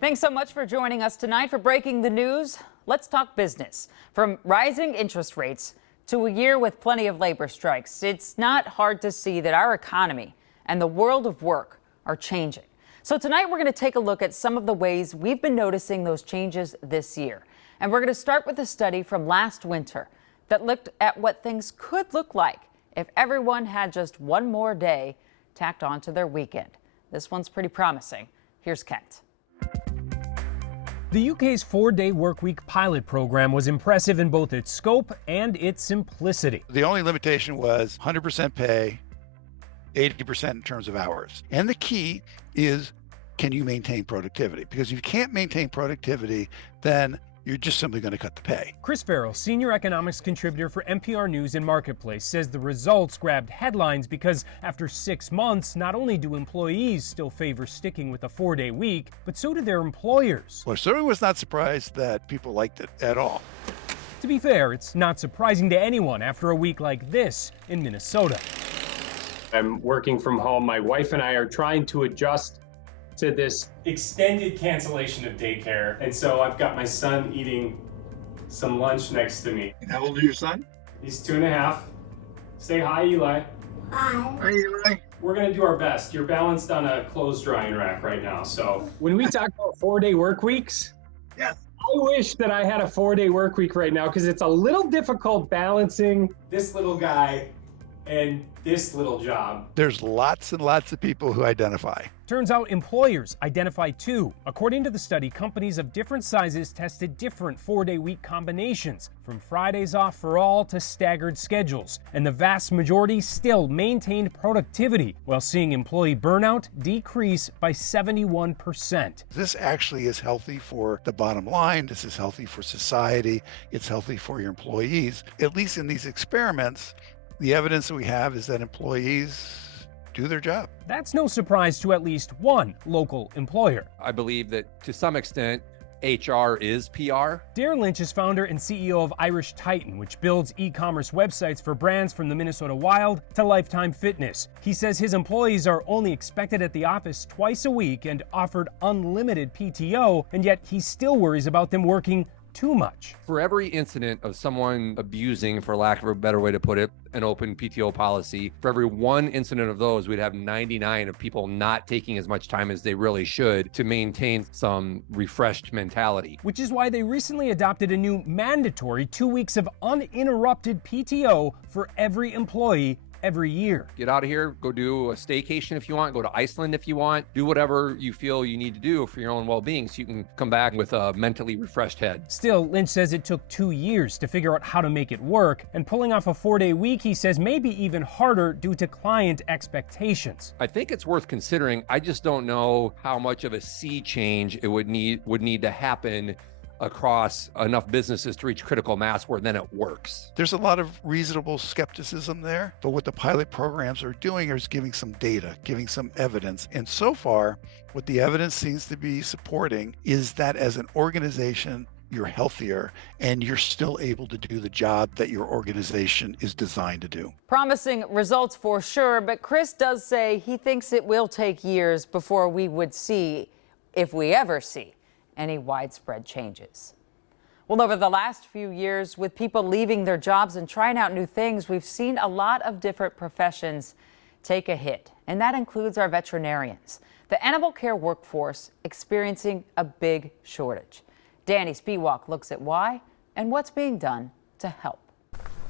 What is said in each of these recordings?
Thanks so much for joining us tonight for Breaking the News. Let's talk business. From rising interest rates to a year with plenty of labor strikes, it's not hard to see that our economy and the world of work are changing. So tonight we're going to take a look at some of the ways we've been noticing those changes this year. And we're going to start with a study from last winter that looked at what things could look like if everyone had just one more day tacked onto their weekend. This one's pretty promising. Here's Kent. The UK's 4-day workweek pilot program was impressive in both its scope and its simplicity. The only limitation was 100% pay, 80% in terms of hours. And the key is, can you maintain productivity? Because if you can't maintain productivity, then you're just simply going to cut the pay. Chris Farrell, senior economics contributor for NPR News and Marketplace, says the results grabbed headlines because after 6 months, not only do employees still favor sticking with a 4-day week, but so do their employers. Well, I certainly was not surprised that people liked it at all. To be fair, it's not surprising to anyone after a week like this in Minnesota. I'm working from home. My wife and I are trying to adjust to this extended cancellation of daycare. And so I've got my son eating some lunch next to me. And how old is your son? He's 2.5. Say hi, Eli. Hi, Eli. We're gonna do our best. You're balanced on a clothes drying rack right now, so. when we talk about 4-day work weeks, Yes. I wish that I had a 4-day work week right now because it's a little difficult balancing. This little guy and this little job. There's lots and lots of people who identify. Turns out employers identify too. According to the study, companies of different sizes tested different 4-day week combinations, from Fridays off for all to staggered schedules. And the vast majority still maintained productivity while seeing employee burnout decrease by 71%. This actually is healthy for the bottom line. This is healthy for society. It's healthy for your employees. At least in these experiments, the evidence that we have is that employees do their job. That's no surprise to at least one local employer. I believe that to some extent, HR is PR. Darren Lynch is founder and CEO of Irish Titan, which builds e-commerce websites for brands from the Minnesota Wild to Lifetime Fitness. He says his employees are only expected at the office twice a week and offered unlimited PTO, and yet he still worries about them working too much. For every incident of someone abusing, for lack of a better way to put it, an open PTO policy, for every one incident of those, we'd have 99 of people not taking as much time as they really should to maintain some refreshed mentality. Which is why they recently adopted a new mandatory 2 weeks of uninterrupted PTO for every employee every year. Get out of here, go do a staycation if you want, go to Iceland if you want, do whatever you feel you need to do for your own well-being so you can come back with a mentally refreshed head. Still, Lynch says it took 2 years to figure out how to make it work, and pulling off a 4-day week, he says, may be even harder due to client expectations. I think it's worth considering. I just don't know how much of a sea change it would need to happen across enough businesses to reach critical mass where then it works. There's a lot of reasonable skepticism there, but what the pilot programs are doing is giving some data, giving some evidence. And so far, what the evidence seems to be supporting is that as an organization, you're healthier and you're still able to do the job that your organization is designed to do. Promising results for sure, but Chris does say he thinks it will take years before we would see, if we ever see, any widespread changes. Well, over the last few years, with people leaving their jobs and trying out new things, we've seen a lot of different professions take a hit, and that includes our veterinarians, the animal care workforce experiencing a big shortage. Danny Spiewak looks at why and what's being done to help.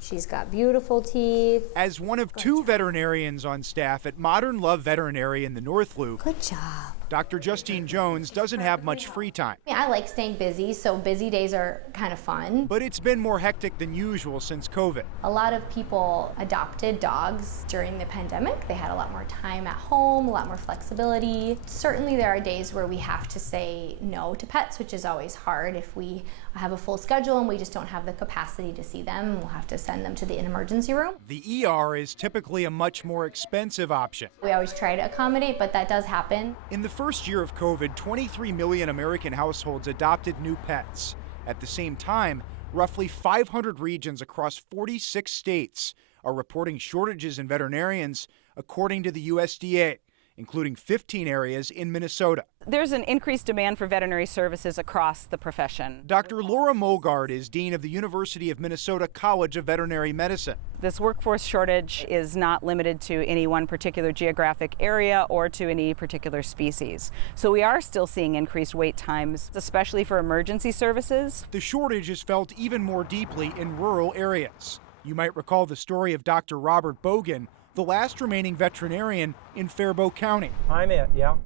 She's got beautiful teeth. As one of 2 veterinarians on staff at Modern Love Veterinary in the North Loop, Good job. Dr. Justine Jones doesn't have much free time. I like staying busy, so busy days are kind of fun. But it's been more hectic than usual since COVID. A lot of people adopted dogs during the pandemic. They had a lot more time at home, a lot more flexibility. Certainly there are days where we have to say no to pets, which is always hard. If we have a full schedule and we just don't have the capacity to see them, we'll have to send them to the emergency room. The ER is typically a much more expensive option. We always try to accommodate, but that does happen. In the first year of COVID, 23 million American households adopted new pets. At the same time, roughly 500 regions across 46 states are reporting shortages in veterinarians, according to the USDA. including 15 areas in Minnesota. There's an increased demand for veterinary services across the profession. Dr. Laura Mogard is Dean of the University of Minnesota College of Veterinary Medicine. This workforce shortage is not limited to any one particular geographic area or to any particular species. So we are still seeing increased wait times, especially for emergency services. The shortage is felt even more deeply in rural areas. You might recall the story of Dr. Robert Bogan, the last remaining veterinarian in Faribault County,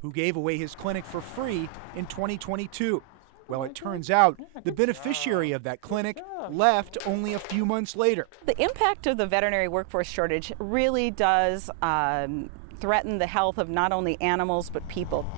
who gave away his clinic for free in 2022. Well, it turns out the beneficiary of that clinic left only a few months later. The impact of the veterinary workforce shortage really does threaten the health of not only animals but people.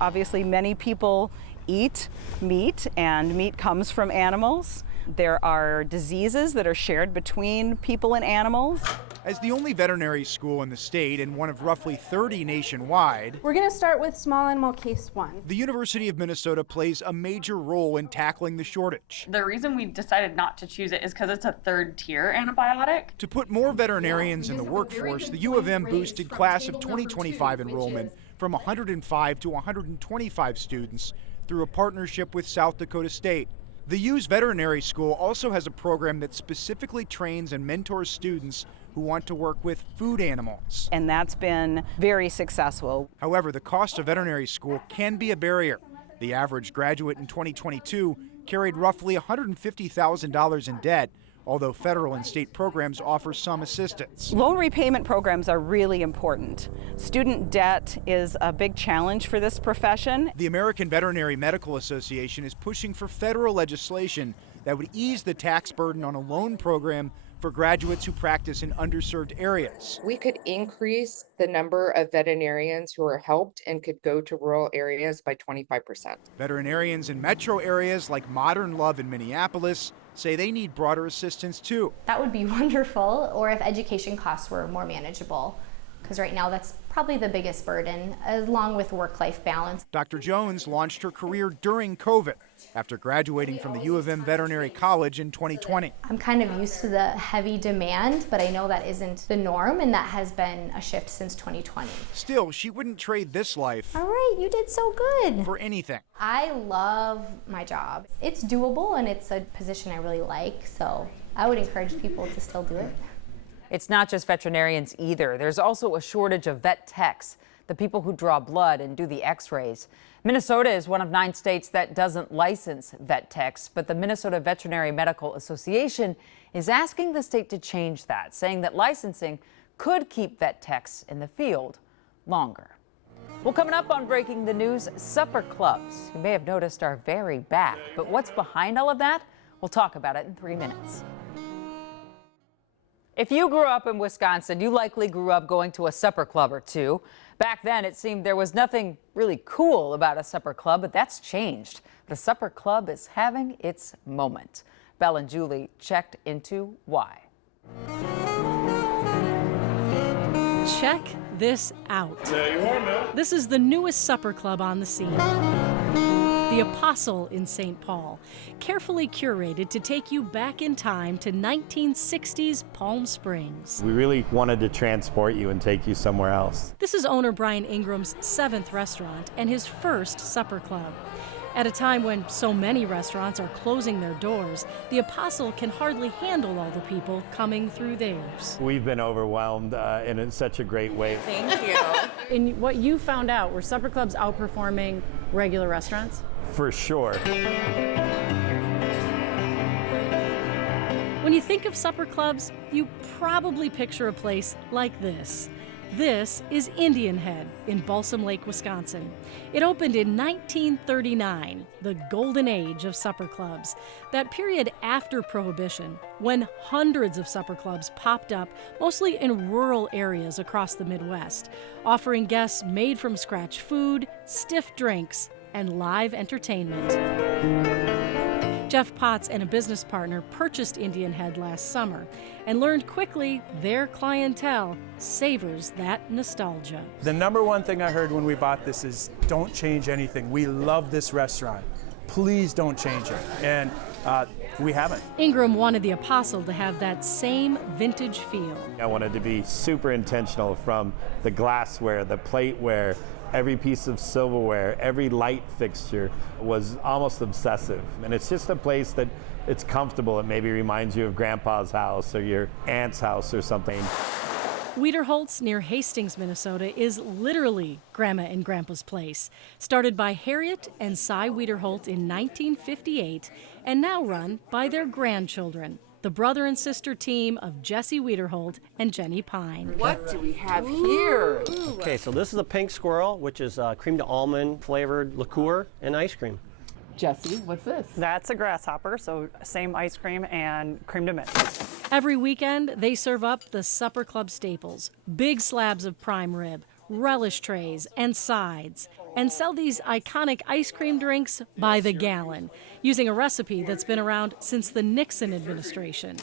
Obviously, many people eat meat, and meat comes from animals. There are diseases that are shared between people and animals. As the only veterinary school in the state and one of roughly 30 nationwide, we're going to start with small animal case 1. The University of Minnesota plays a major role in tackling the shortage. The reason we decided not to choose it is because it's a third-tier antibiotic. To put more veterinarians in the workforce, the U of M boosted class of 2025 enrollment from 105 to 125 students through a partnership with South Dakota State. The U's veterinary school also has a program that specifically trains and mentors students who want to work with food animals. And that's been very successful. However, the cost of veterinary school can be a barrier. The average graduate in 2022 carried roughly $150,000 in debt, although federal and state programs offer some assistance. Loan repayment programs are really important. Student debt is a big challenge for this profession. The American Veterinary Medical Association is pushing for federal legislation that would ease the tax burden on a loan program for graduates who practice in underserved areas. We could increase the number of veterinarians who are helped and could go to rural areas by 25%. Veterinarians in metro areas like Modern Love in Minneapolis say they need broader assistance too. That would be wonderful, or if education costs were more manageable, because right now that's probably the biggest burden, along with work-life balance. Dr. Jones launched her career during COVID after graduating from the U of M Veterinary College in 2020. I'm kind of used to the heavy demand, but I know that isn't the norm, and that has been a shift since 2020. Still, she wouldn't trade this life. All right, you did so good. For anything. I love my job. It's doable, and it's a position I really like, so I would encourage people to still do it. It's not just veterinarians either. There's also a shortage of vet techs, the people who draw blood and do the x-rays. Minnesota is one of 9 states that doesn't license vet techs, but the Minnesota Veterinary Medical Association is asking the state to change that, saying that licensing could keep vet techs in the field longer. Well, coming up on Breaking the News, supper clubs, you may have noticed, are very back. But what's behind all of that? We'll talk about it in 3 minutes. If you grew up in Wisconsin, you likely grew up going to a supper club or two. Back then, it seemed there was nothing really cool about a supper club, but that's changed. The supper club is having its moment. Belle and Julie checked into why. Check this out. This is the newest supper club on the scene. The Apostle in St. Paul, carefully curated to take you back in time to 1960s Palm Springs. We really wanted to transport you and take you somewhere else. This is owner Brian Ingram's 7th restaurant and his first supper club. At a time when so many restaurants are closing their doors, the Apostle can hardly handle all the people coming through theirs. We've been overwhelmed in such a great way. Thank you. In what you found out, were supper clubs outperforming regular restaurants? For sure. When you think of supper clubs, you probably picture a place like this. This is Indian Head in Balsam Lake, Wisconsin. It opened in 1939, the golden age of supper clubs, that period after Prohibition, when hundreds of supper clubs popped up, mostly in rural areas across the Midwest, offering guests made-from-scratch food, stiff drinks, and live entertainment. Jeff Potts and a business partner purchased Indian Head last summer and learned quickly their clientele savors that nostalgia. The number one thing I heard when we bought this is, don't change anything. We love this restaurant. Please don't change it. And We haven't. Ingram wanted the Apostle to have that same vintage feel. I wanted to be super intentional, from the glassware, the plateware, every piece of silverware, every light fixture was almost obsessive. And it's just a place that it's comfortable. It maybe reminds you of Grandpa's house or your aunt's house or something. Wiederholtz near Hastings, Minnesota is literally Grandma and Grandpa's place. Started by Harriet and Cy Wiederholt in 1958 and now run by their grandchildren, the brother and sister team of Jesse Wiederholt and Jenny Pine. What do we have here? Okay, so this is a pink squirrel, which is cream to almond flavored liqueur and ice cream. Jesse, what's this? That's a grasshopper, so same ice cream and cream to mix. Every weekend, they serve up the Supper Club staples, big slabs of prime rib, relish trays, and sides, and sell these iconic ice cream drinks by the gallon, using a recipe that's been around since the Nixon administration,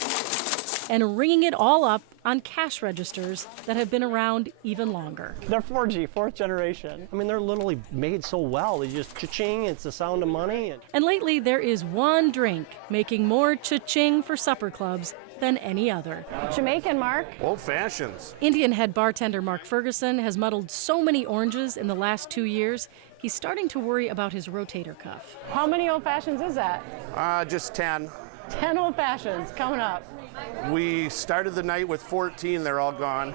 and ringing it all up on cash registers that have been around even longer. They're 4G, fourth generation. I mean, they're literally made so well. They just cha-ching, it's the sound of money. And lately, there is one drink making more cha-ching for supper clubs than any other. Jamaican, Mark. Old fashions. Indian head bartender Mark Ferguson has muddled so many oranges in the last 2 years, he's starting to worry about his rotator cuff. How many old fashions is that? Just 10. 10 old fashions coming up. We started the night with 14, they're all gone.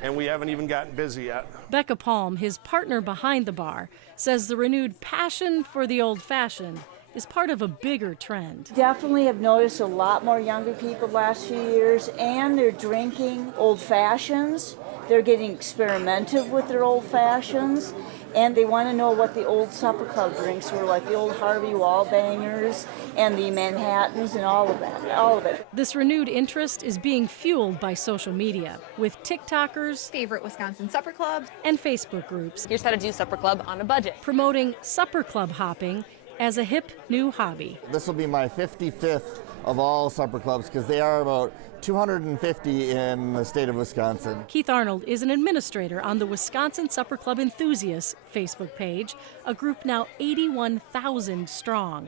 And we haven't even gotten busy yet. Becca Palm, his partner behind the bar, says the renewed passion for the old-fashioned is part of a bigger trend. Definitely have noticed a lot more younger people last few years, and they're drinking old fashions. They're getting experimental with their old fashions, and they want to know what the old supper club drinks were, like the old Harvey Wallbangers and the Manhattans and all of that, all of it. This renewed interest is being fueled by social media, with TikTokers, favorite Wisconsin supper clubs, and Facebook groups. Here's how to do supper club on a budget. Promoting supper club hopping as a hip new hobby. This will be my 55th of all supper clubs, because they are about 250 in the state of Wisconsin. Keith Arnold is an administrator on the Wisconsin Supper Club Enthusiasts Facebook page, a group now 81,000 strong.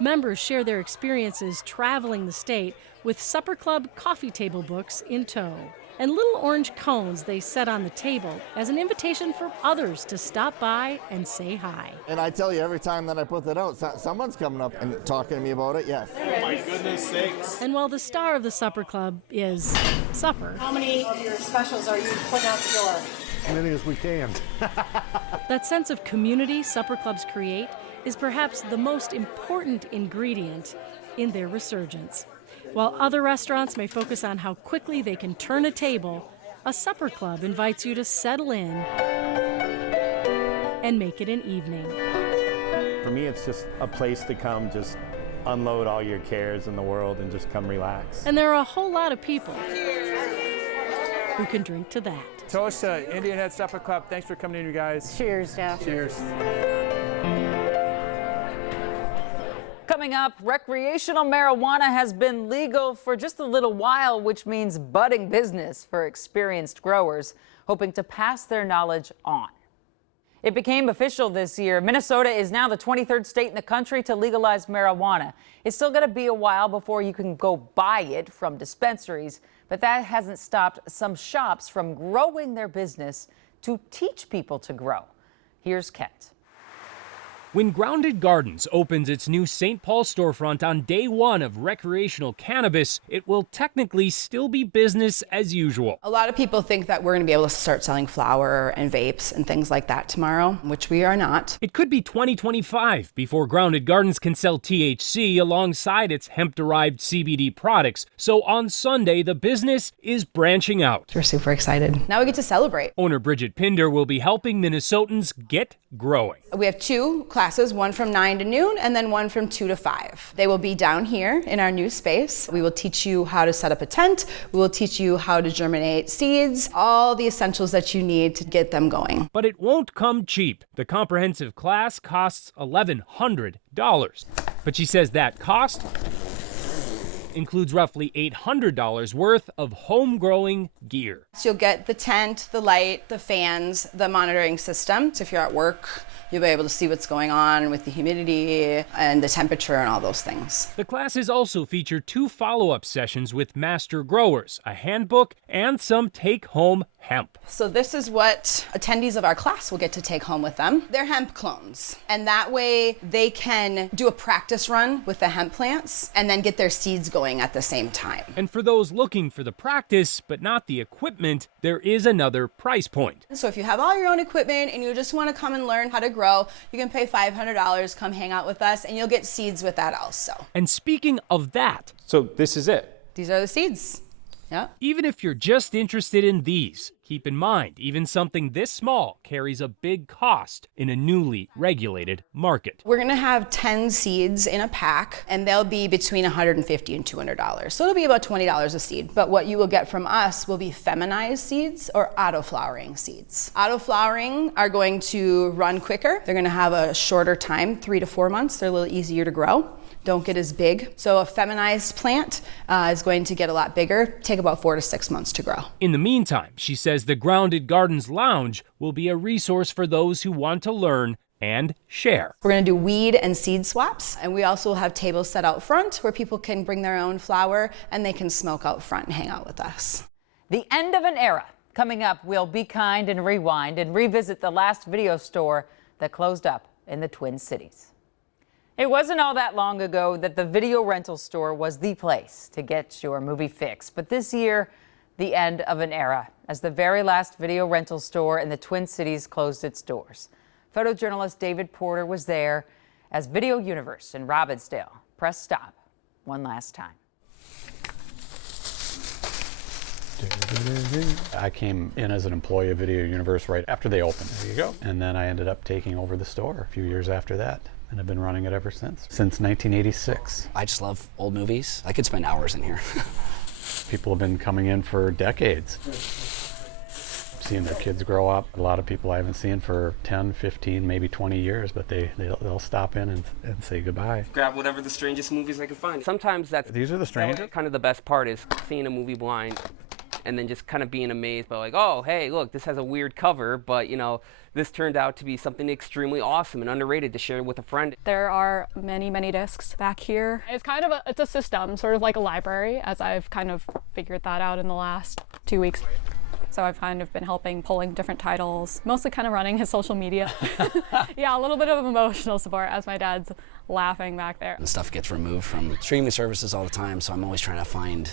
Members share their experiences traveling the state with Supper Club coffee table books in tow, and little orange cones they set on the table as an invitation for others to stop by and say hi. And I tell you, every time that I put that out, someone's coming up and talking to me about it, yes. Oh my goodness sakes. And while the star of the Supper Club is supper, How many of your specials are you putting out the door? As many as we can. that sense of community supper clubs create is perhaps the most important ingredient in their resurgence. While other restaurants may focus on how quickly they can turn a table, a supper club invites you to settle in and make it an evening. For me, it's just a place to come, just unload all your cares in the world and just come relax. And there are a whole lot of people who can drink to that. Toast to Indian Head Supper Club. Thanks for coming in, you guys. Cheers, Jeff. Cheers. Coming up, recreational marijuana has been legal for just a little while, which means budding business for experienced growers hoping to pass their knowledge on. It became official this year. Minnesota is now the 23rd state in the country to legalize marijuana. It's still going to be a while before you can go buy it from dispensaries, but that hasn't stopped some shops from growing their business to teach people to grow. Here's Kent. When Grounded Gardens opens its new St. Paul storefront on day one of recreational cannabis, it will technically still be business as usual. A lot of people think that we're going to be able to start selling flower and vapes and things like that tomorrow, which we are not. It could be 2025 before Grounded Gardens can sell THC alongside its hemp-derived CBD products. So on Sunday, the business is branching out. We're super excited. Now we get to celebrate. Owner Bridget Pinder will be helping Minnesotans get growing. We have two classes, one from 9 to noon and then one from 2 to 5. They will be down here in our new space. We will teach you how to set up a tent. We will teach you how to germinate seeds, all the essentials that you need to get them going. But it won't come cheap. The comprehensive class costs $1,100. But she says that cost includes roughly $800 worth of home growing gear. So you'll get the tent, the light, the fans, the monitoring system. So if you're at work, you'll be able to see what's going on with the humidity and the temperature and all those things. The classes also feature 2 follow-up sessions with master growers, a handbook, and some take-home hemp. So this is what attendees of our class will get to take home with them. They're hemp clones. And that way they can do a practice run with the hemp plants and then get their seeds going at the same time. And for those looking for the practice, but not the equipment, there is another price point. So if you have all your own equipment and you just want to come and learn how to grow, you can pay $500, come hang out with us, and you'll get seeds with that also. And speaking of that, so this is it. These are the seeds. Yeah. Even if you're just interested in these, keep in mind, even something this small carries a big cost in a newly regulated market. We're gonna have 10 seeds in a pack, and they'll be between $150 and $200. So it'll be about $20 a seed. But what you will get from us will be feminized seeds or auto-flowering seeds. Auto-flowering are going to run quicker. They're gonna have a shorter time, 3 to 4 months. They're a little easier to grow. Don't get as big. So a feminized plant is going to get a lot bigger, take about 4 to 6 months to grow. In the meantime, she says the Grounded Gardens Lounge will be a resource for those who want to learn and share. We're gonna do weed and seed swaps, and we also have tables set out front where people can bring their own flower and they can smoke out front and hang out with us. The end of an era. Coming up, we'll be kind and rewind and revisit the last video store that closed up in the Twin Cities. It wasn't all that long ago that the video rental store was the place to get your movie fix. But this year, the end of an era, as the very last video rental store in the Twin Cities closed its doors. Photojournalist David Porter was there as Video Universe in Robbinsdale pressed stop one last time. I came in as an employee of Video Universe right after they opened. There you go. And then I ended up taking over the store a few years after that. And I've been running it ever since 1986. I just love old movies. I could spend hours in here. People have been coming in for decades, seeing their kids grow up. A lot of people I haven't seen for 10, 15, maybe 20 years, but they'll stop in and say goodbye. Grab whatever the strangest movies I can find. Sometimes These are the strangest? Kind of the best part is seeing a movie blind and then just kind of being amazed by like, oh, hey, look, this has a weird cover, but you know, this turned out to be something extremely awesome and underrated to share with a friend. There are many, many discs back here. It's kind of it's a system, sort of like a library, as I've kind of figured that out in the last 2 weeks. So I've kind of been pulling different titles, mostly kind of running his social media. Yeah, a little bit of emotional support as my dad's laughing back there. And stuff gets removed from streaming services all the time, so I'm always trying to find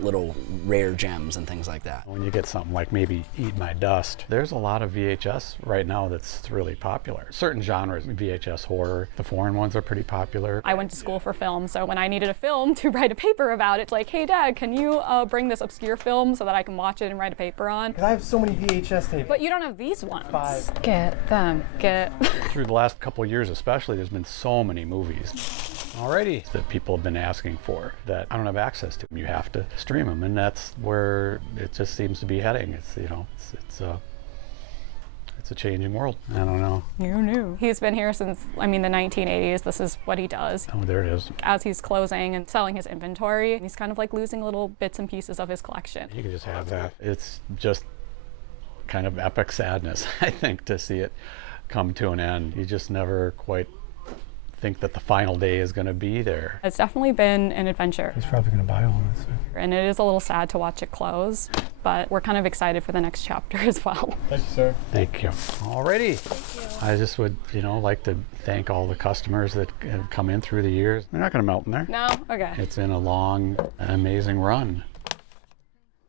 little rare gems and things like that. When you get something like maybe Eat My Dust, there's a lot of VHS right now that's really popular. Certain genres, VHS horror, the foreign ones are pretty popular. I went to school for film, so when I needed a film to write a paper about, it's like, hey Dad, can you bring this obscure film so that I can watch it and write a paper on? Because I have so many VHS tapes. But you don't have these ones. 5. Get them, Through the last couple of years especially, there's been so many movies already that people have been asking for that I don't have access to. You have to stream them, and that's where it just seems to be heading. It's, you know, it's a changing world. I don't know. You knew. He's been here since, the 1980s. This is what he does. Oh, there it is. As he's closing and selling his inventory, he's kind of like losing little bits and pieces of his collection. You can just have that. It's just kind of epic sadness, I think, to see it come to an end. You just never quite think that the final day is going to be there. It's definitely been an adventure. He's probably going to buy all this. And it is a little sad to watch it close, but we're kind of excited for the next chapter as well. Thank you, sir. Thank you. Alrighty. Thank you. I just would, like to thank all the customers that have come in through the years. They're not going to melt in there. No? Okay. It's been a long, amazing run.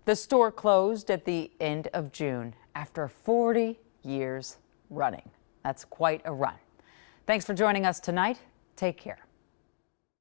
The store closed at the end of June after 40 years running. That's quite a run. Thanks for joining us tonight. Take care.